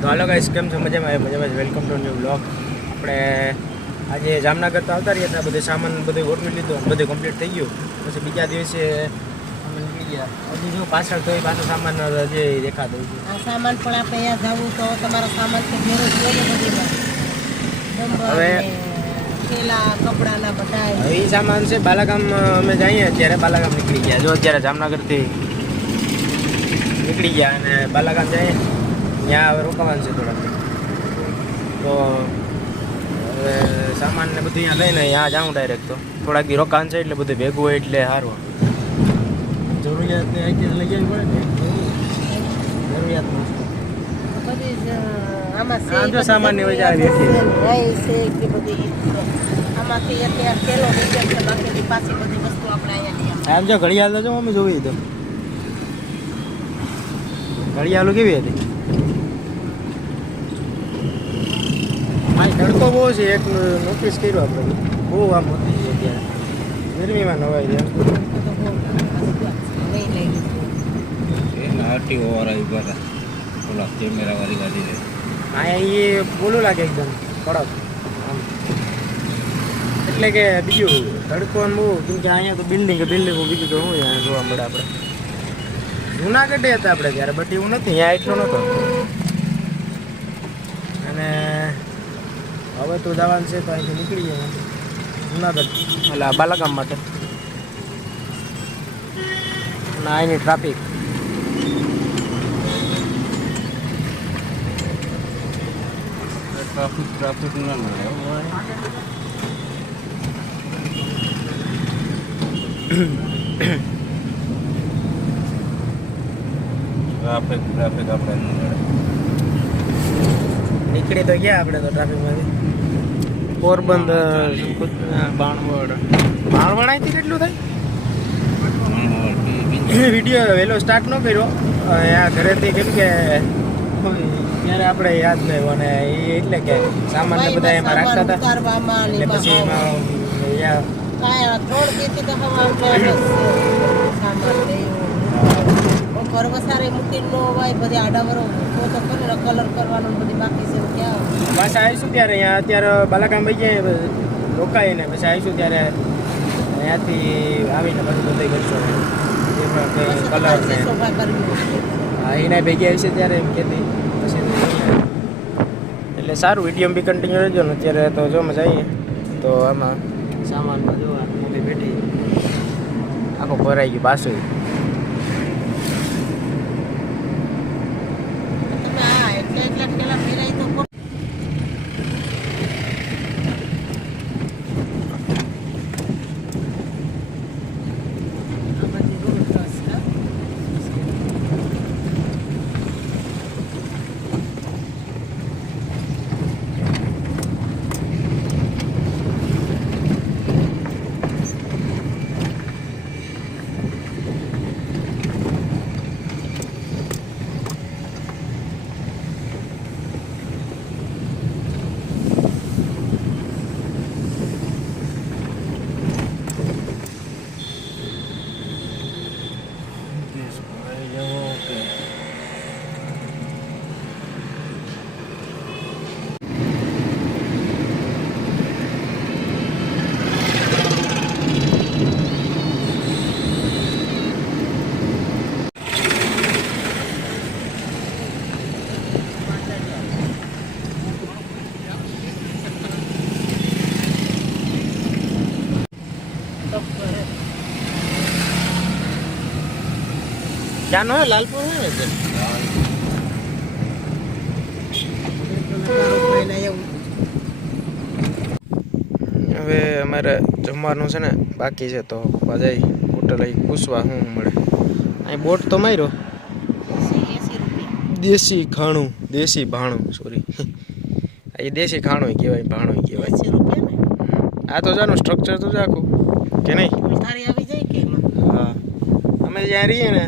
તો હાલો ગાઈસ કેમ છો? મજામાં? મજામાં વેલકમ ટુ ન્યૂ બ્લોગ આપણે આજે જામનગર તો આવતા રહ્યા હતા બધે સામાન બધું ગોઠવી લીધું. બધું કમ્પ્લીટ થઈ ગયું. પછી બીજા દિવસે અમે નીકળી ગયા. હજી જો પાછળ તો પાછો સામાન જે દેખાતો છે આ સામાન પણ આપણે અહીંયા જવું તો તમારો સામાન તો ઘેર હવે એ સામાન છે બાલાગામ અમે જઈએ ત્યારે બાલાગામ નીકળી ગયા. જો અત્યારે જામનગરથી નીકળી ગયા અને બાલાગામ જઈએ. ત્યાં હવે રોકાવાનું છે થોડાક. તો હવે સામાન ને બધું અહીંયા લઈને ત્યાં જાઉં ડાયરેક્ટ તો. થોડાક દી રોકાણ છે એટલે બધું ભેગું હોય એટલે સારું જરૂરિયાત ને લઈ જવી પડે ને? જરૂરિયાત કે બધી આમાંથી અત્યારે થેલો નીકળે છે બાકીની પાછી બધી વસ્તુ આપણે અહીંયા લઈ જો ઘડિયાળ તો જો મમ્મી જોવી તો ઘડિયાળો કેવી હતી આ તડકો બહુ છે, એક નોટિસ કર્યો આપણે. બહુ આમ હતી અત્યારે ગરમીમાં નવાઈ જાય આરટીઓ વાળા ઊભા હતા ઓલા કેમેરા વાળી ગાડી છે અહીંયા એ બોલું લાગે એકદમ, કડક. એટલે કે બીજું તડકો બહુ, કેમ અહીંયા તો બિલ્ડિંગ બિલ્ડિંગ બીજું તો અહીંયા જોવા મળે આપણે. જુનાગઢે હતા આપણે ત્યારે બટ એવું નથી, અહીંયા એટલું નહોતો. અને હવે તો જવાનું છે તો અહીંથી નીકળી જાય જુનાગઢ. એટલે બાલાગામ માટે. અને અહીંની ટ્રાફિક. ટ્રાફિક ટ્રાફિક ના મળે ટ્રાફિક ટ્રાફિક આપણે ન. નીકળી તો ગયા આપણે તો ટ્રાફિકમાંથી પોરબંદર બાણવડ. બાણવડ અહીંથી કેટલું થાય? વીડિયો વહેલો સ્ટાર્ટ ન કર્યો. અહીંયા ઘરેથી કેમ કે ત્યારે આપણે યાદ નહીં આવ્યું અને એ એટલે કે સામાન્ય બધા એમાં રાખતા હતા. એટલે પછી એમાં એમાં યા કાંઈ ત્રણ દીથી તો હવે આપણે એમ જ સામાન લઈ ઘર વસારે મૂકીને નો હોય બધી આડાવરો તો તો કરીને કલર કરવાનો બધી બાકી છે ક્યાં પાછા આવીશું ત્યારે અહીંયા અત્યારે બાલાકામ ભાઈ જાય રોકાઈને પછી આવીશું ત્યારે અહીંયાથી આવીને પછી બધું કરશું કલર ને. હા એના ભેગી આવી છે ત્યારે એમ કહેતી. પછી એટલે સારું વીડિયો બી કન્ટિન્યુ રહેજો ને અત્યારે તો જો મજા આવી તો આમાં સામાનમાં બધું આ ભેટી. આખો ભરાઈ ગયું પાછું તમે હા એટલે એટલે ક્યાં હે? લાલપુર હે ને એવું હવે અમારે જમવાનું છે ને બાકી છે તો પપ્પા જઈ હોટલ અહીં પૂછવા શું મળે. અહીં બોટ તો માર્યો? દેશી ખાણું દેશી ભાણું સોરી એ દેશી ખાણું કહેવાય ભાણું કહેવાય. એંસી રૂપિયા ને? આ તો જાનું સ્ટ્રક્ચર તો જાખું કે નહીં? આવી જાય કે હા. અમે જ્યાં રહીએ ને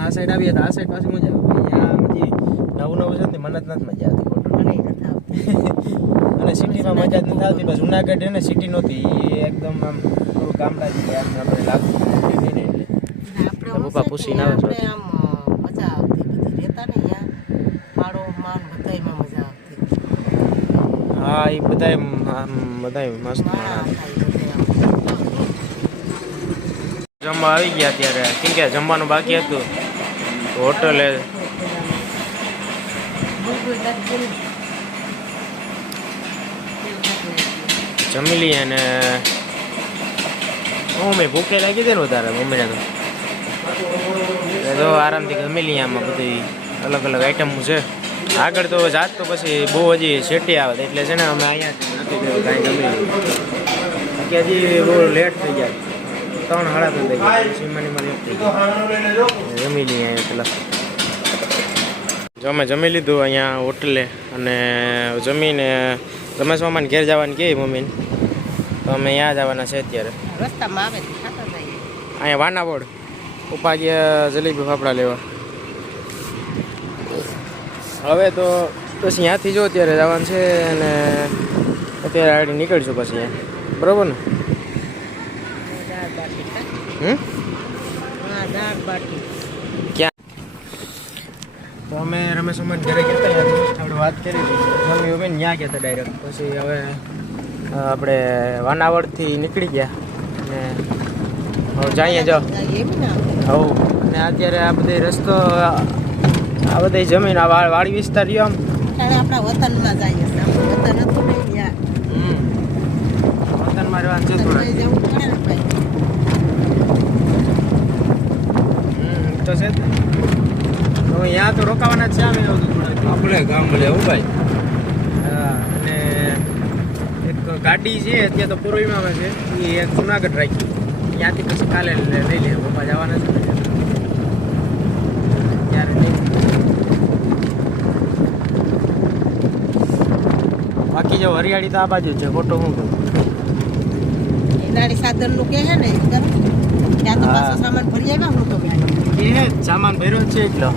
પણ આ સાઈડ આવીએ તો આ સાઈડ પાછી મજા આવે અહીંયા બધી નવું નવું છે ને મને જ નથી મજા આવતી અને સિટીમાં મજા જ નથી આવતી બસ જુનાગઢ એને સિટી નહોતી એ એકદમ આમ થોડું ગામડા જેવી આમ આપણે લાગતું પપ્પા પૂછીને આવે છે મજા આવતી બધી રહેતા ને અહીંયા મારો માન બધાયમાં મજા આવતી હા એ બધાય બધાય મસ્ત માણસ જમવા આવી ગયા ત્યારે કેમ કે જમવાનું બાકી હતું હોટલે. જમી લઈએ અને મમ્મી ભૂખે લાગી દે ને વધારે મમ્મીને તો. આરામથી જમી લઈએ આમાં બધી અલગ અલગ આઈટમ છે. આગળ તો જાત તો પછી બહુ હજી શેટી આવે એટલે છે ને અમે અહીંયા નથી કાંઈ જમી લઈએ. હજી બહુ લેટ થઈ ગયા ત્રણ સાડા પણ થઈ ગયા. સીમાનીમાં લેટ જમી લઈએ અહીંયા પેલા. જો અમે જમી લીધું અહીંયા હોટલે અને જમીને રમેશ મામાને ઘેર જવાની કહી મમ્મીને? તો અમે ત્યાં જવાના છે અત્યારે. રસ્તામાં આવે તો ખાતા જઈએ. અહીંયા વાનાવડ ઉપા જલેબી ફાફડા લેવા. હવે તો પછી ત્યાંથી જો અત્યારે જવાનું છે અને અત્યારે આગળ નીકળીશું પછી અહીંયા. બરોબર ને દાળ બાટી હા? હમ હા દાળ બાટી ક્યાં તો અમે રમેશ અમાન ઘરે કહેતા હતા આપણે વાત કરી હતી. મમ્મી અમે ત્યાં ગયા હતા ડાયરેક્ટ પછી હવે આપણે વાનાવડથી નીકળી ગયા. અને હવે જઈએ જો. જઈએ એમ ને આપણે. હવ. અને અત્યારે આ બધે રસ્તો આ બધી જમીન આ વાડી વિસ્તાર રહ્યો આમ. આપણા વતનમાં જઈએ વતન હતું નહીં વતનમાં રહેવાનું છે થોડા વતનમાં જવું પડે ને ભાઈ. હમ, તો છે જ ને. તો અહીંયા તો રોકાવાના છે અમે આપણે ગામ લેવું ભાઈ. હા, અને એક ગાડી છે અત્યારે તો પૂર્વીમાં છે એ એક જુનાગઢ રાખી. ત્યાંથી પછી કાલે લઈ લે પપ્પા જવાના છે નહીં. બાકી જો હરિયાળી તો આ બાજુ જ છે ખોટો હું કહું સાધનનું સાધનનું કહે છે ને ત્યાં તો પાછો સામાન ભરી આવ્યા હું તો ગાડી. સામાન ભર્યો છે એટલો.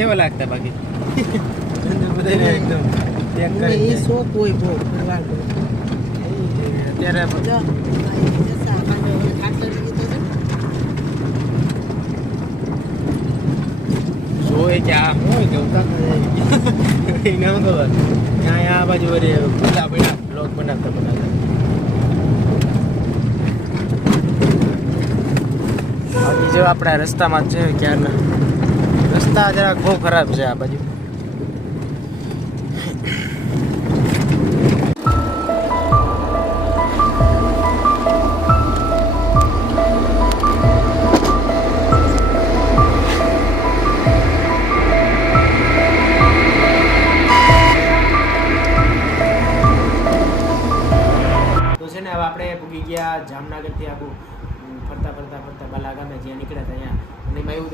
લીધી લાગતા છે. જોઈ હોય કે ઉતાર એને શું ખબર. ત્યાં આ બાજુ વળી ખુલ્લા પડ્યા બ્લોગ બનાવતા બનાવતા. બાકી જો આપણા રસ્તામાં જ છે ક્યારના. રસ્તા જરાક બહુ ખરાબ છે આ બાજુ.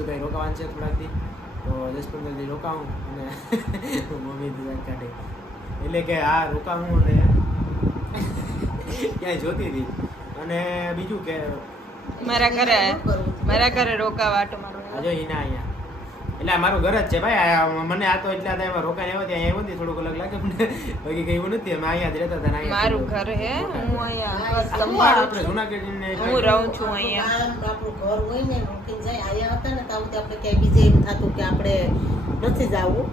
કંઈ રોકાવાનું છે થોડાક દી તો દસ પંદર દી રોકાવું અને મમ્મી દિવસ કાઢે. એટલે કે આ રોકાવું અને ક્યાંય જોતી હતી અને બીજું કે મારા ઘરે મારા ઘરે રોકાવા આટો આજે એના અહીંયા એટલે મારું ઘર જ છે ભાઈ. આ મને આ તો એટલા ટાઈમ રોકાણ આવ્યો ત્યાં આવ્યો નથી થોડુંક અલગ લાગે પણ બાકી કઈ એવું નથી અમે અહીંયા જ રહેતા હતા અહીંયા મારું ઘર હે હું અહીંયા આપણે જુનાગઢ હું રહું છું અહીંયા. આપણું ઘર હોય ને મૂકીને જાય આવ્યા હતા ને તો આપણે ક્યાંય બીજે એમ થતું કે આપણે નથી જવું.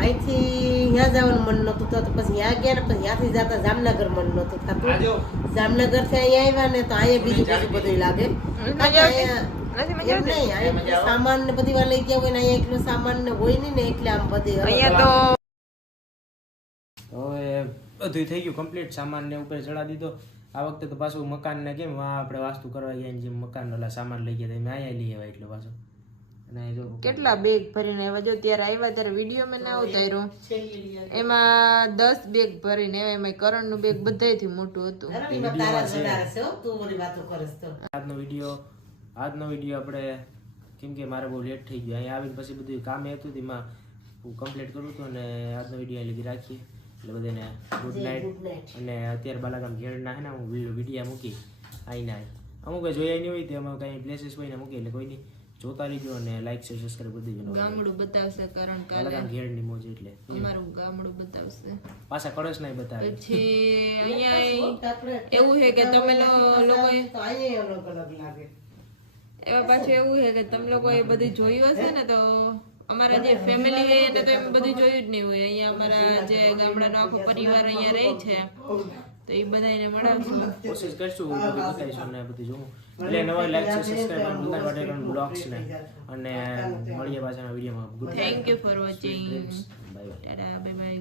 અહીંથી ત્યાં જવાનું મન નહોતું થતું. પછી ત્યાં ગયા ને પછી ત્યાંથી જતા જામનગર મન નહોતું. થતું. જામનગરથી અહીંયા આવ્યા ને તો અહીંયા બીજું બીજું બધું લાગે? સામાન ને બધી વાર લઈ ગયા હોય ને અહીંયા એટલો સામાન ને હોય નહીં ને એટલે આમ બધી અહીંયા તો હવે બધું થઈ ગયું કમ્પ્લીટ સામાન ને ઉપર ચડા દીધો. આ વખતે તો પાછું મકાન ને કેમ આપણે વાસ્તુ કરવા ગયા જેમ મકાન ઓલા સામાન લઈ ગયા મેં અહીંયા લઈ આવ્યા એટલે પાછું. કેટલા બેગ ભરીને આવ્યા? જો ત્યારે આવ્યા ત્યારે વીડિયો મેં ના ઉતાર્યો. એમાં દસ બેગ ભરીને આવ્યા. એમાં કરણનું બેગ બધાયથી મોટું હતું. તું તો. આજનો વીડિયો આજનો વીડિયો આપણે કેમ કે મારે બહુ લેટ થઈ ગયો. અહીંયા આવીને પછી બધું કામે હતું તેમાં હું કમ્પ્લીટ કરું હતું અને આજનો વીડિયો લીધી રાખીએ. એટલે બધાને ગુડ નાઇટ અને અત્યારે બાલાગામ ઘેરના હે ને હું વીડિયો મૂકી. આવીને આઈ અમુક જોયા નહીં હોય તેમાં કંઈ પ્લેસીસ હોય ને મૂકી એટલે કોઈ નહીં. જોતા રહેજો અને લાઈક શેર સબસ્ક્રાઇબ કરી દેજો ગામડું બતાવશે કરણ કાલે. બાલાગામ ઘેરની મોજ એટલે. અમારું ગામડું બતાવશે. પાછા કળશ નહીં બતાવે. પછી અહીંયા એવું છે કે તમે લોકો અહીંયા અલગ અલગ લાગે. એવા પાછું એવું છે કે તમે લોકો એ બધું જોયું હશે ને તો અમારા જે ફેમિલી હોય એને તો એમ બધું જોયું જ નહીં હોય. અહીંયા અમારા જે ગામડાનો આખો પરિવાર અહીંયા રહે છે. તો એ બધાને મળાવશું. કોશિશ કરશું બધું બતાવીશું અને બધું જોવું એટલે નવા લાઈક શેર સબસ્ક્રાઈબ અને બધા માટે બ્લોગ્સ ને અને મળીએ પાછા વિડીયોમાં. Thank you for watching bye bye bye